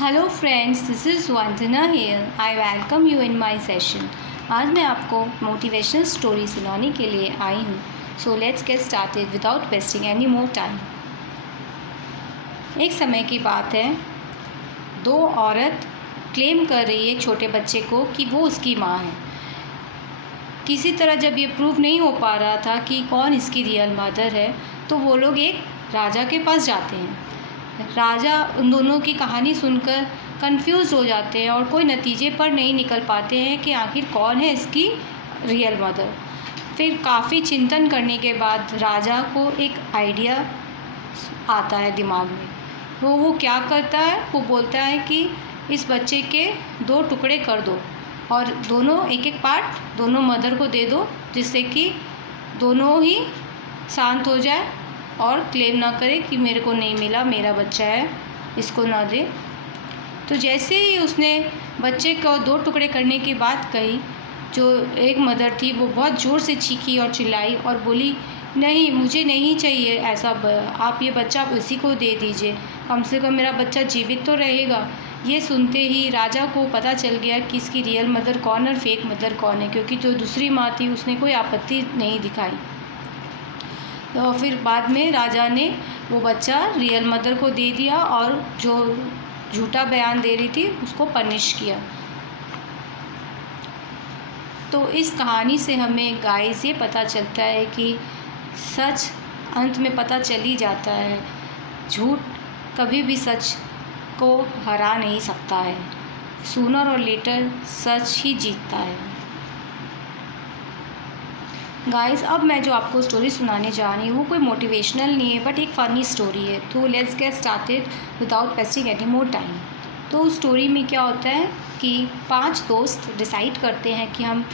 Hello friends, this is Vandana here. I welcome you in my session. आज मैं आपको motivational story सुनाने के लिए आई हूँ। सो let's get started without wasting any more time. एक समय की बात है, दो औरत क्लेम कर रही है एक छोटे बच्चे को कि वो उसकी माँ है। किसी तरह जब ये प्रूव नहीं हो पा रहा था कि कौन इसकी रियल मदर है, तो वो लोग एक राजा के पास जाते हैं। राजा उन दोनों की कहानी सुनकर कंफ्यूज हो जाते हैं और कोई नतीजे पर नहीं निकल पाते हैं कि आखिर कौन है इसकी रियल मदर। फिर काफ़ी चिंतन करने के बाद राजा को एक आइडिया आता है दिमाग में। वो क्या करता है, वो बोलता है कि इस बच्चे के दो टुकड़े कर दो और दोनों एक एक पार्ट दोनों मदर को दे दो, जिससे कि दोनों ही शांत हो जाए और क्लेम ना करे कि मेरे को नहीं मिला, मेरा बच्चा है, इसको ना दे। तो जैसे ही उसने बच्चे को दो टुकड़े करने की बात कही, जो एक मदर थी वो बहुत ज़ोर से चीखी और चिल्लाई और बोली, नहीं, मुझे नहीं चाहिए ऐसा, आप ये बच्चा उसी को दे दीजिए, कम से कम मेरा बच्चा जीवित तो रहेगा। ये सुनते ही राजा को पता चल गया कि इसकी रियल मदर कौन और फेक मदर कौन है, क्योंकि जो दूसरी माँ थी उसने कोई आपत्ति नहीं दिखाई। तो फिर बाद में राजा ने वो बच्चा रियल मदर को दे दिया और जो झूठा बयान दे रही थी उसको पनिश किया। तो इस कहानी से हमें गाइस ये पता चलता है कि सच अंत में पता चल ही जाता है। झूठ कभी भी सच को हरा नहीं सकता है। सूनर और लेटर सच ही जीतता है। गाइस, अब मैं जो आपको स्टोरी सुनाने जा रही हूँ वो कोई मोटिवेशनल नहीं है, बट एक फ़नी स्टोरी है। तो let's get started without wasting any more time. तो उस स्टोरी में क्या होता है कि 5 दोस्त डिसाइड करते हैं कि हम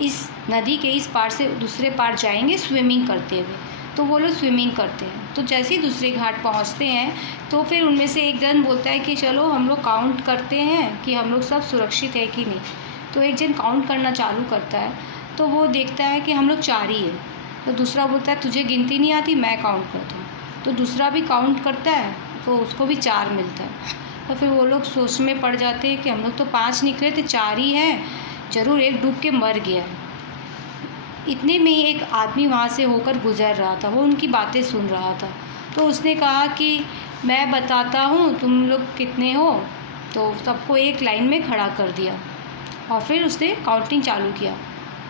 इस नदी के इस पार से दूसरे पार जाएंगे स्विमिंग करते हुए। तो वो लोग स्विमिंग करते हैं। तो जैसे ही दूसरे घाट पहुँचते हैं तो फिर उनमें से एक जन बोलता है कि चलो हम लोग काउंट करते हैं कि हम लोग सब सुरक्षित है कि नहीं। तो एक जन काउंट करना चालू करता है, तो वो देखता है कि हम लोग 4 ही है। तो दूसरा बोलता है तुझे गिनती नहीं आती, मैं काउंट करता हूँ। तो दूसरा भी काउंट करता है, तो उसको भी 4 मिलता है। तो फिर वो लोग सोच में पड़ जाते हैं कि हम लोग तो 5 निकले थे, 4 ही हैं, ज़रूर एक डूब के मर गया है। इतने में ही एक आदमी वहाँ से होकर गुजर रहा था, वो उनकी बातें सुन रहा था। तो उसने कहा कि मैं बताता हूँ तुम लोग कितने हो। तो सबको एक लाइन में खड़ा कर दिया और फिर उसने काउंटिंग चालू किया।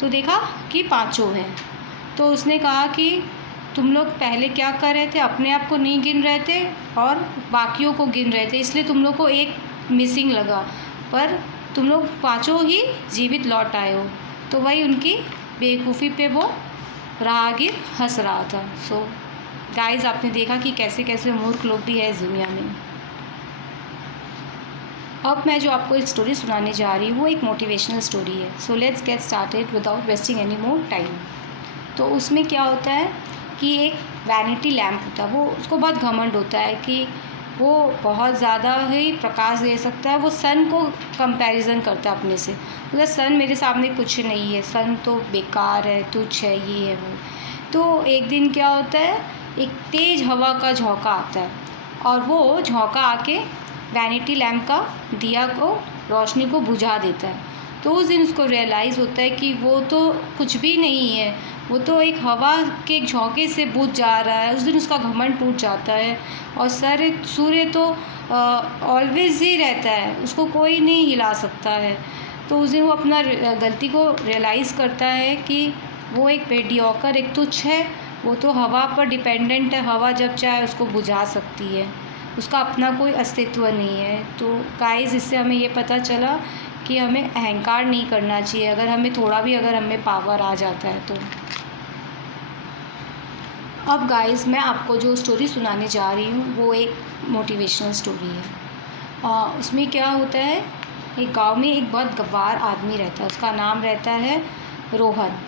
तो देखा कि 5 हैं। तो उसने कहा कि तुम लोग पहले क्या कर रहे थे, अपने आप को नहीं गिन रहे थे और बाकियों को गिन रहे थे, इसलिए तुम लोग को एक मिसिंग लगा, पर तुम लोग 5 ही जीवित लौट आए हो। तो वही उनकी बेवकूफ़ी पे वो राहगीर हंस रहा था। सो गाइस, आपने देखा कि कैसे कैसे मूर्ख लोग भी है इस दुनिया में। अब मैं जो आपको एक स्टोरी सुनाने जा रही हूँ वो एक मोटिवेशनल स्टोरी है। सो let's get started without wasting any more time. तो उसमें क्या होता है कि एक वैनिटी लैम्प होता है, वो उसको बहुत घमंड होता है कि वो बहुत ज़्यादा ही प्रकाश दे सकता है। वो सन को कंपैरिजन करता है अपने से, मतलब सन मेरे सामने कुछ नहीं है, सन तो बेकार है, तुच्छ है, ये है वो। तो एक दिन क्या होता है, एक तेज़ हवा का झोंका आता है और वो झोंका आके वैनिटी लैम्प का दिया को रोशनी को बुझा देता है। तो उस दिन उसको रियलाइज़ होता है कि वो तो कुछ भी नहीं है, वो तो एक हवा के झोंके से बुझ जा रहा है। उस दिन उसका घमंड टूट जाता है और सूर्य तो ऑलवेज ही रहता है, उसको कोई नहीं हिला सकता है। तो उस दिन वो अपना गलती को रियलाइज़ करता है कि वो एक मीडियोकर, एक तुच्छ है, वो तो हवा पर डिपेंडेंट है, हवा जब चाहे उसको बुझा सकती है, उसका अपना कोई अस्तित्व नहीं है। तो गाइस, इससे हमें ये पता चला कि हमें अहंकार नहीं करना चाहिए अगर हमें थोड़ा भी अगर हमें पावर आ जाता है तो। अब गाइस, मैं आपको जो स्टोरी सुनाने जा रही हूँ वो एक मोटिवेशनल स्टोरी है। उसमें क्या होता है, एक गांव में एक बहुत गवार आदमी रहता है, उसका नाम रहता है रोहन।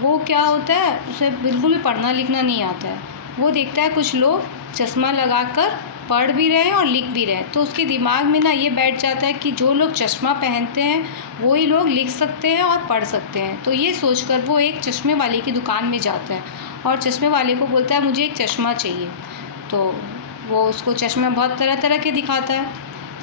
वो क्या होता है, उसे बिल्कुल भी पढ़ना लिखना नहीं आता है। वो देखता है कुछ लोग चश्मा लगाकर पढ़ भी रहे हैं और लिख भी रहे हैं, तो उसके दिमाग में ना ये बैठ जाता है कि जो लोग चश्मा पहनते हैं वही लोग लिख सकते हैं और पढ़ सकते हैं। तो ये सोचकर वो एक चश्मे वाले की दुकान में जाता है और चश्मे वाले को बोलता है मुझे एक चश्मा चाहिए। तो वो उसको चश्मा बहुत तरह तरह के दिखाता है।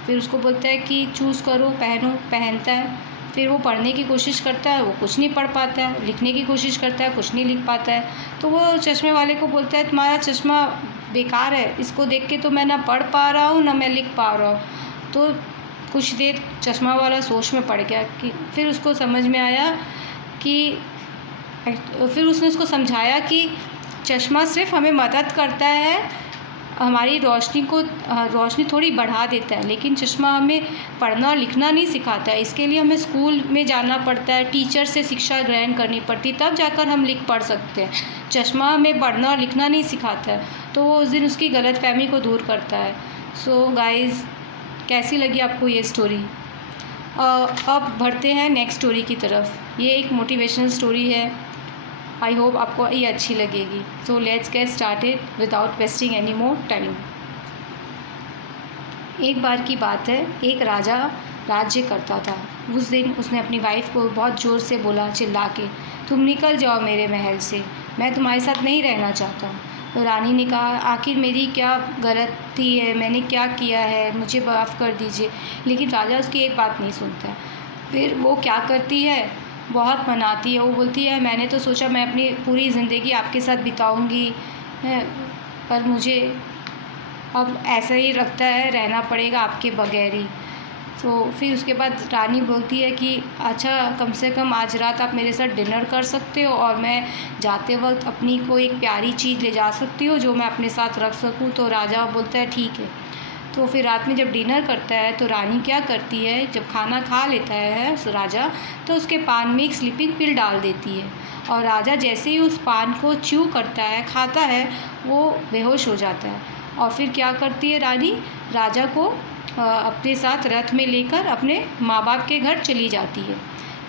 फिर उसको बोलता है कि चूज़ करो, पहनो, पहनता है। फिर वो पढ़ने की कोशिश करता है, वो कुछ नहीं पढ़ पाता है। लिखने की कोशिश करता है, कुछ नहीं लिख पाता है। तो वो चश्मे वाले को बोलता है तुम्हारा चश्मा बेकार है, इसको देख के तो मैं ना पढ़ पा रहा हूँ ना मैं लिख पा रहा हूँ। तो कुछ देर चश्मा वाला सोच में पड़ गया कि फिर उसको समझ में आया कि फिर उसने उसको समझाया कि चश्मा सिर्फ हमें मदद करता है, हमारी रोशनी थोड़ी बढ़ा देता है, लेकिन चश्मा हमें पढ़ना और लिखना नहीं सिखाता है। इसके लिए हमें स्कूल में जाना पड़ता है, टीचर से शिक्षा ग्रहण करनी पड़ती है, तब जाकर हम लिख पढ़ सकते हैं। चश्मा हमें पढ़ना और लिखना नहीं सिखाता है। तो वो उस दिन उसकी गलतफहमी को दूर करता है। सो गाइज़, कैसी लगी आपको ये स्टोरी? अब बढ़ते हैं नेक्स्ट स्टोरी की तरफ। ये एक मोटिवेशनल स्टोरी है। आई होप आपको ये अच्छी लगेगी। सो let's get started without wasting any more time. एक बार की बात है, एक राजा राज्य करता था। उस दिन उसने अपनी वाइफ को बहुत ज़ोर से बोला, चिल्ला के, तुम निकल जाओ मेरे महल से, मैं तुम्हारे साथ नहीं रहना चाहता। तो रानी ने कहा, आखिर मेरी क्या गलती है, मैंने क्या किया है, मुझे माफ़ कर दीजिए। लेकिन राजा उसकी एक बात नहीं सुनता। फिर वो क्या करती है, बहुत मनाती है। वो बोलती है, मैंने तो सोचा मैं अपनी पूरी ज़िंदगी आपके साथ बिताऊंगी, पर मुझे अब ऐसा ही लगता है रहना पड़ेगा आपके बगैर ही। तो फिर उसके बाद रानी बोलती है कि अच्छा, कम से कम आज रात आप मेरे साथ डिनर कर सकते हो और मैं जाते वक्त अपनी कोई एक प्यारी चीज़ ले जा सकती हो जो मैं अपने साथ रख सकूँ। तो राजा बोलता है ठीक है। तो फिर रात में जब डिनर करता है तो रानी क्या करती है, जब खाना खा लेता है राजा, तो उसके पान में एक स्लीपिंग पिल डाल देती है। और राजा जैसे ही उस पान को च्यू करता है, खाता है, वो बेहोश हो जाता है। और फिर क्या करती है रानी, राजा को अपने साथ रथ में लेकर अपने माँ बाप के घर चली जाती है।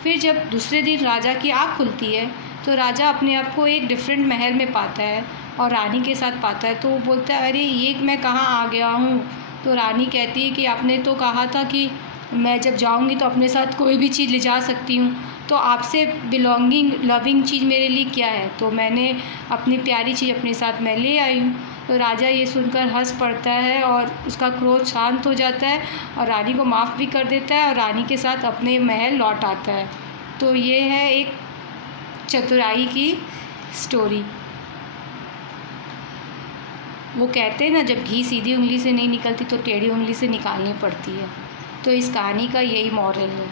फिर जब दूसरे दिन राजा की आँख खुलती है तो राजा अपने आप को एक डिफरेंट महल में पाता है और रानी के साथ पाता है। तो वो बोलता है, अरे ये मैं कहाँ आ गया हूँ। तो रानी कहती है कि आपने तो कहा था कि मैं जब जाऊँगी तो अपने साथ कोई भी चीज़ ले जा सकती हूँ, तो आपसे बिलोंगिंग लविंग चीज़ मेरे लिए क्या है। तो मैंने अपनी प्यारी चीज़ अपने साथ मैं ले आई हूँ। तो राजा ये सुनकर हंस पड़ता है और उसका क्रोध शांत हो जाता है और रानी को माफ़ भी कर देता है और रानी के साथ अपने महल लौट आता है। तो ये है एक चतुराई की स्टोरी। वो कहते हैं ना, जब घी सीधी उंगली से नहीं निकलती तो टेढ़ी उंगली से निकालनी पड़ती है। तो इस कहानी का यही मॉरल है।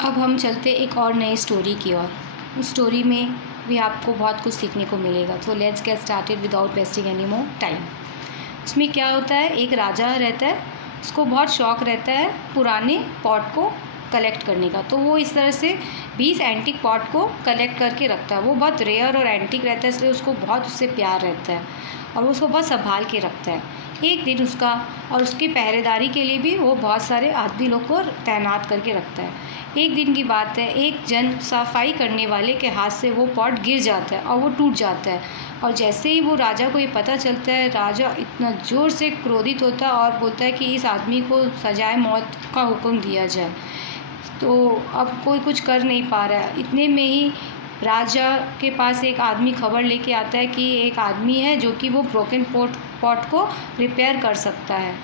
अब हम चलते एक और नई स्टोरी की ओर। उस स्टोरी में भी आपको बहुत कुछ सीखने को मिलेगा। तो let's get started without wasting any more time. उसमें क्या होता है, एक राजा रहता है, उसको बहुत शौक़ रहता है पुराने पॉट को कलेक्ट करने का। तो वो इस तरह से 20 एंटीक पॉट को कलेक्ट करके रखता है। वो बहुत रेयर और एंटीक रहता है, इसलिए उसको बहुत उससे प्यार रहता है और उसको बहुत संभाल के रखता है। एक दिन उसका और उसकी पहरेदारी के लिए भी वो बहुत सारे आदमी लोग को तैनात करके रखता है। एक दिन की बात है, एक जन सफाई करने वाले के हाथ से वो पॉट गिर जाता है और वो टूट जाता है। और जैसे ही वो राजा को ये पता चलता है, राजा इतना ज़ोर से क्रोधित होता है और बोलता है कि इस आदमी को सजाए मौत का हुक्म दिया जाए। तो अब कोई कुछ कर नहीं पा रहा है। इतने में ही राजा के पास एक आदमी खबर लेके आता है कि एक आदमी है जो कि वो ब्रोकन पॉट को रिपेयर कर सकता है।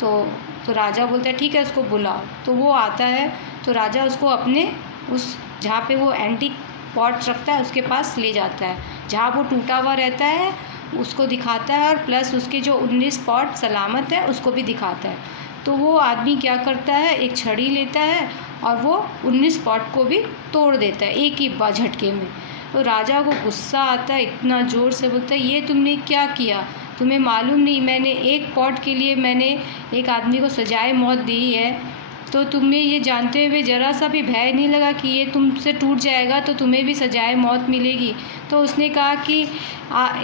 तो राजा बोलता है ठीक है, उसको बुलाओ। तो वो आता है। तो राजा उसको अपने उस जहाँ पे वो एंटीक पॉट रखता है उसके पास ले जाता है, जहाँ वो टूटा हुआ रहता है उसको दिखाता है और प्लस उसके जो 19 पॉट सलामत है उसको भी दिखाता है। तो वो आदमी क्या करता है, एक छड़ी लेता है और वो 19 पॉट को भी तोड़ देता है एक ही झटके में। तो राजा को गुस्सा आता है, इतना ज़ोर से बोलता है, ये तुमने क्या किया, तुम्हें मालूम नहीं मैंने एक पॉट के लिए मैंने एक आदमी को सजाए मौत दी है। तो तुम्हें ये जानते हुए ज़रा सा भी भय नहीं लगा कि ये तुमसे टूट जाएगा तो तुम्हें भी सजाए मौत मिलेगी। तो उसने कहा कि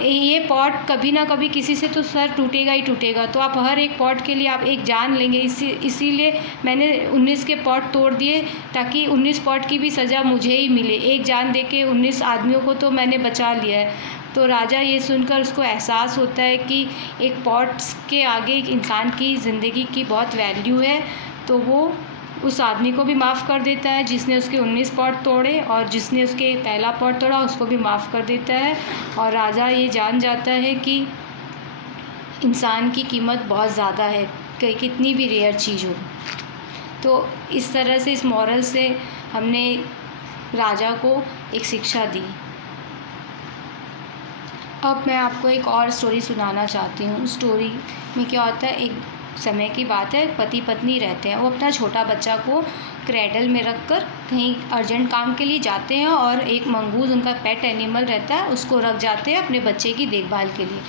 ये पॉट कभी ना कभी किसी से तो सर टूटेगा ही टूटेगा, तो आप हर एक पॉट के लिए आप एक जान लेंगे, इसीलिए मैंने 19 के पॉट तोड़ दिए ताकि 19 पॉट की भी सज़ा मुझे ही मिले। एक जान दे के 19 आदमियों को तो मैंने बचा लिया है। तो राजा ये सुनकर उसको एहसास होता है कि एक पॉट्स के आगे एक इंसान की ज़िंदगी की बहुत वैल्यू है। तो वो उस आदमी को भी माफ़ कर देता है जिसने उसके 19 पॉट तोड़े, और जिसने उसके पहला पॉट तोड़ा उसको भी माफ़ कर देता है। और राजा ये जान जाता है कि इंसान की कीमत बहुत ज़्यादा है, कितनी भी रेयर चीज़ हो। तो इस तरह से, इस मॉरल से हमने राजा को एक शिक्षा दी। अब मैं आपको एक और स्टोरी सुनाना चाहती हूँ। स्टोरी में क्या होता है, एक समय की बात है, पति पत्नी रहते हैं। वो अपना छोटा बच्चा को क्रेडल में रख कर कहीं अर्जेंट काम के लिए जाते हैं और एक मंगूज़, उनका पेट एनिमल रहता है, उसको रख जाते हैं अपने बच्चे की देखभाल के लिए।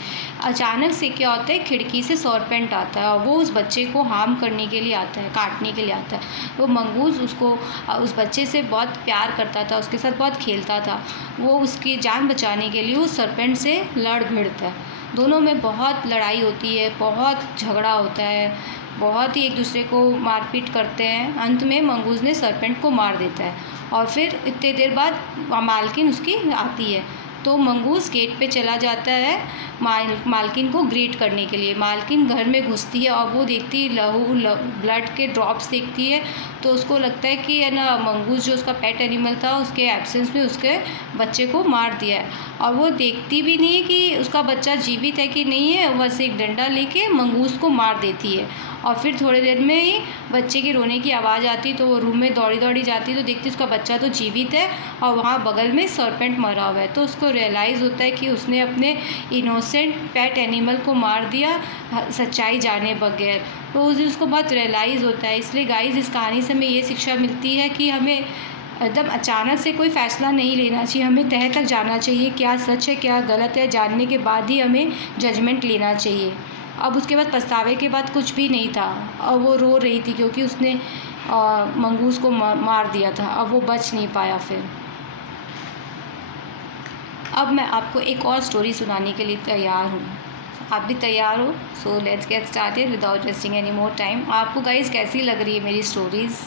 अचानक से क्या होता है, खिड़की से सॉर्पेंट आता है और वो उस बच्चे को हार्म करने के लिए आता है, काटने के लिए आता है। वो मंगूज़ उस बच्चे से बहुत प्यार करता था, उसके साथ बहुत खेलता था। वो उसकी जान बचाने के लिए उस सरपेंट से लड़ भिड़ता है। दोनों में बहुत लड़ाई होती है, बहुत झगड़ा होता है, बहुत ही एक दूसरे को मारपीट करते हैं। अंत में मंगूज़ ने सरपेंट को मार देता है और फिर इतने देर बाद मालकिन उसकी आती है। तो मंगूज़ गेट पे चला जाता है मालकिन को ग्रीट करने के लिए। मालकिन घर में घुसती है और वो देखती है ब्लड के ड्रॉप्स देखती है। तो उसको लगता है कि है ना, मंगूज़ जो उसका पेट एनिमल था, उसके एब्सेंस में उसके बच्चे को मार दिया है। और वो देखती भी नहीं है कि उसका बच्चा जीवित है कि नहीं है, बस एक डंडा लेके मंगूज़ को मार देती है। और फिर थोड़ी देर में ही बच्चे की रोने की आवाज़ आती, तो वो रूम में दौड़ी दौड़ी जाती, तो देखती उसका बच्चा तो जीवित है और वहाँ बगल में सरपेंट मरा हुआ है। तो उसको रियलाइज़ होता है कि उसने अपने इनोसेंट पेट एनिमल को मार दिया सच्चाई जाने बगैर। तो उस दिन उसको बहुत रियलाइज़ होता है। इसलिए गाइस, इस कहानी से हमें ये शिक्षा मिलती है कि हमें एकदम अचानक से कोई फ़ैसला नहीं लेना चाहिए, हमें तह तक जाना चाहिए, क्या सच है क्या गलत है, जानने के बाद ही हमें जजमेंट लेना चाहिए। अब उसके बाद पछतावे के बाद कुछ भी नहीं था और वो रो रही थी क्योंकि उसने मंगूज़ को मार दिया था। अब वो बच नहीं पाया। फिर अब मैं आपको एक और स्टोरी सुनाने के लिए तैयार हूँ। आप भी तैयार हो? सो let's get started without wasting any more time. आपको गाइस कैसी लग रही है मेरी स्टोरीज़?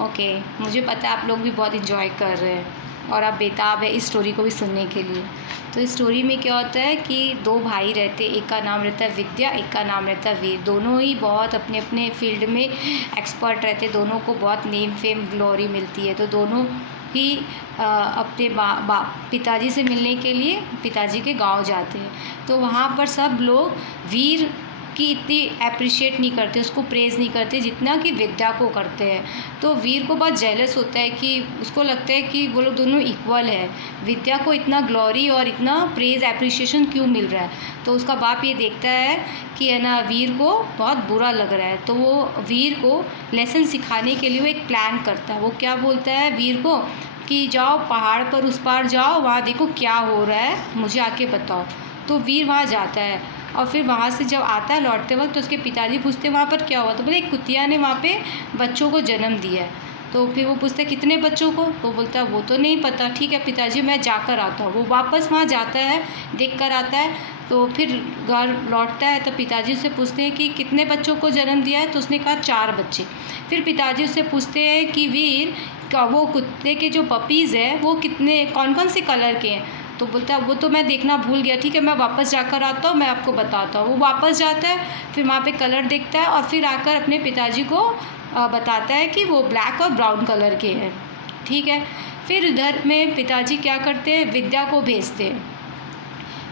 ओके, मुझे पता है आप लोग भी बहुत इन्जॉय कर रहे हैं और आप बेताब है इस स्टोरी को भी सुनने के लिए। तो इस स्टोरी में क्या होता है कि दो भाई रहते, एक का नाम रहता है विद्या, एक का नाम रहता है वीर। दोनों ही बहुत अपने अपने फील्ड में एक्सपर्ट रहते, दोनों को बहुत नेम फेम ग्लोरी मिलती है। तो दोनों ही अपने पिताजी से मिलने के लिए पिताजी के गांव जाते हैं। तो वहाँ पर सब लोग वीर की इतनी अप्रिशिएट नहीं करते, उसको प्रेज़ नहीं करते जितना कि विद्या को करते हैं। तो वीर को बहुत जेलस होता है कि उसको लगता है कि वो लोग दोनों इक्वल है, विद्या को इतना ग्लोरी और इतना प्रेज़ एप्रिशिएशन क्यों मिल रहा है। तो उसका बाप ये देखता है कि है ना, वीर को बहुत बुरा लग रहा है। तो वो वीर को लेसन सिखाने के लिए वो एक प्लान करता है। वो क्या बोलता है वीर को कि जाओ पहाड़ पर उस पार जाओ, वहाँ देखो क्या हो रहा है, मुझे आके बताओ। तो वीर वहाँ जाता है और फिर वहाँ से जब आता है लौटते वक्त, तो उसके पिताजी पूछते हैं वहाँ पर क्या हुआ। तो बोले एक कुतिया ने वहाँ पे बच्चों को जन्म दिया है। तो फिर वो पूछता है कितने बच्चों को। तो बोलता है वो तो नहीं पता। ठीक है पिताजी, मैं जाकर आता हूँ। वो वापस वहाँ जाता है, देख कर आता है। तो फिर घर लौटता है तो पिताजी उससे पूछते हैं कि कितने बच्चों को जन्म दिया है। तो उसने कहा 4 बच्चे। फिर पिताजी उससे पूछते हैं कि वीर, का वो कुत्ते के जो पपीज़ है वो कौन कौन से कलर के हैं। तो बोलता है वो तो मैं देखना भूल गया, ठीक है मैं वापस जाकर आता हूँ, मैं आपको बताता हूँ। वो वापस जाता है, फिर वहाँ पे कलर देखता है और फिर आकर अपने पिताजी को बताता है कि वो ब्लैक और ब्राउन कलर के हैं। ठीक है, फिर इधर में पिताजी क्या करते हैं, विद्या को भेजते हैं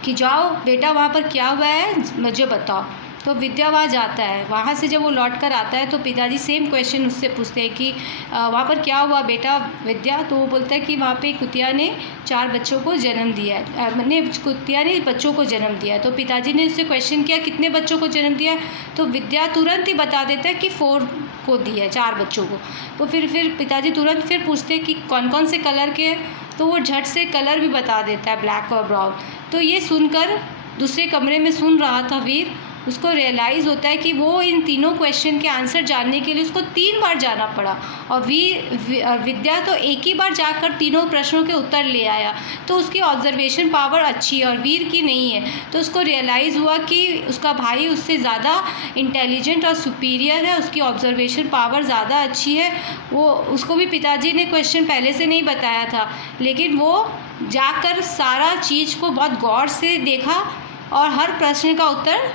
कि जाओ बेटा वहाँ पर क्या हुआ है मुझे बताओ। तो विद्या वहाँ जाता है। वहाँ से जब वो लौट कर आता है तो पिताजी सेम क्वेश्चन उससे पूछते हैं कि वहाँ पर क्या हुआ बेटा विद्या। तो वो बोलता है कि वहाँ पे कुतिया ने 4 बच्चों को जन्म दिया है, मैंने कुतिया ने बच्चों को जन्म दिया है। तो पिताजी ने उससे क्वेश्चन किया कितने बच्चों को जन्म दिया। तो विद्या तुरंत ही बता देता है कि 4 को दिया है, 4 बच्चों को। तो फिर पिताजी तुरंत फिर पूछते हैं कि कौन कौन से कलर के हैं। तो वो झट से कलर भी बता देता है, ब्लैक और ब्राउन। तो ये सुनकर दूसरे कमरे में सुन रहा था वीर, उसको रियलाइज़ होता है कि वो इन तीनों क्वेश्चन के आंसर जानने के लिए उसको 3 बार जाना पड़ा और विद्या तो एक ही बार जाकर तीनों प्रश्नों के उत्तर ले आया। तो उसकी ऑब्जर्वेशन पावर अच्छी है और वीर की नहीं है। तो उसको रियलाइज़ हुआ कि उसका भाई उससे ज़्यादा इंटेलिजेंट और सुपीरियर है, उसकी ऑब्जर्वेशन पावर ज़्यादा अच्छी है। वो उसको भी पिताजी ने क्वेश्चन पहले से नहीं बताया था, लेकिन वो जाकर सारा चीज़ को बहुत गौर से देखा और हर प्रश्न का उत्तर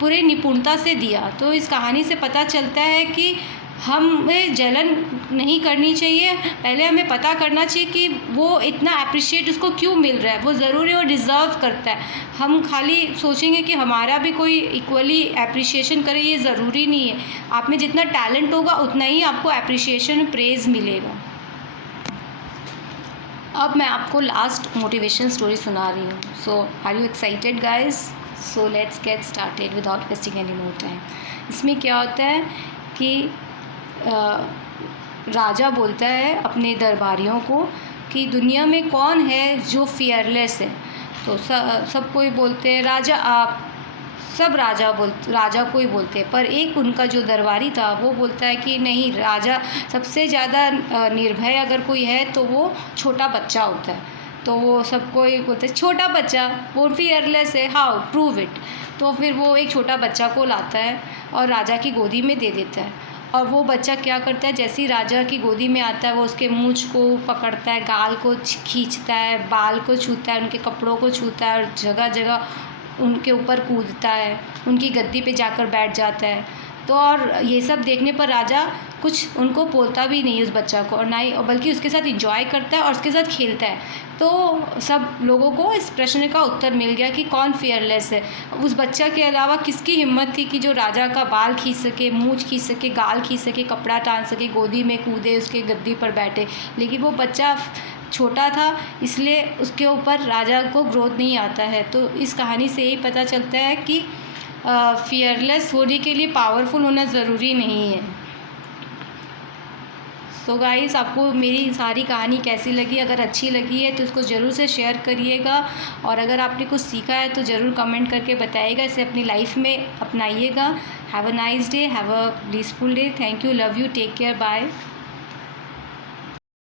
पूरे निपुणता से दिया। तो इस कहानी से पता चलता है कि हमें जलन नहीं करनी चाहिए। पहले हमें पता करना चाहिए कि वो इतना अप्रिशिएट उसको क्यों मिल रहा है, वो ज़रूरी वो डिज़र्व करता है। हम खाली सोचेंगे कि हमारा भी कोई इक्वली एप्रिशिएशन करे, ये ज़रूरी नहीं है। आप में जितना टैलेंट होगा उतना ही आपको एप्रिशिएशन प्रेज़ मिलेगा। अब मैं आपको लास्ट मोटिवेशन स्टोरी सुना रही हूँ। So are you excited guys? So let's get started without wasting any more time. इसमें क्या होता है कि राजा बोलता है अपने दरबारियों को कि दुनिया में कौन है जो फियरलेस है। तो सब कोई बोलते हैं राजा आप, सब राजा को ही बोलते हैं। पर एक उनका जो दरबारी था वो बोलता है कि नहीं, राजा सबसे ज़्यादा निर्भय अगर कोई है तो वो छोटा बच्चा होता है। तो वो सबको ही बोलते हैं छोटा बच्चा वो फियरलेस है, हाउ प्रूव इट। तो फिर वो एक छोटा बच्चा को लाता है और राजा की गोदी में दे देता है। और वो बच्चा क्या करता है, जैसे ही राजा की गोदी में आता है वो उसके मूंछ को पकड़ता है, गाल को खींचता है, बाल को छूता है, उनके कपड़ों को छूता है और जगह जगह उनके ऊपर कूदता है, उनकी गद्दी पे जाकर बैठ जाता है। तो और ये सब देखने पर राजा कुछ उनको बोलता भी नहीं उस बच्चा को, और ना ही बल्कि उसके साथ इंजॉय करता है और उसके साथ खेलता है। तो सब लोगों को इस प्रश्न का उत्तर मिल गया कि कौन फियरलेस है। उस बच्चा के अलावा किसकी हिम्मत थी कि जो राजा का बाल खींच सके, मूंछ खींच सके, गाल खींच सके, कपड़ा टान सके, गोदी में कूदे, उसके गद्दी पर बैठे। लेकिन वो बच्चा छोटा था, इसलिए उसके ऊपर राजा को ग्रोथ नहीं आता है। तो इस कहानी से यही पता चलता है कि फियरलेस होने के लिए पावरफुल होना ज़रूरी नहीं है। सो गाइस, आपको मेरी सारी कहानी कैसी लगी? अगर अच्छी लगी है तो इसको ज़रूर से शेयर करिएगा, और अगर आपने कुछ सीखा है तो ज़रूर कमेंट करके बताइएगा। इसे अपनी लाइफ में अपनाइएगा। Have a nice day, have a blissful day. Thank you, love you, take care, bye.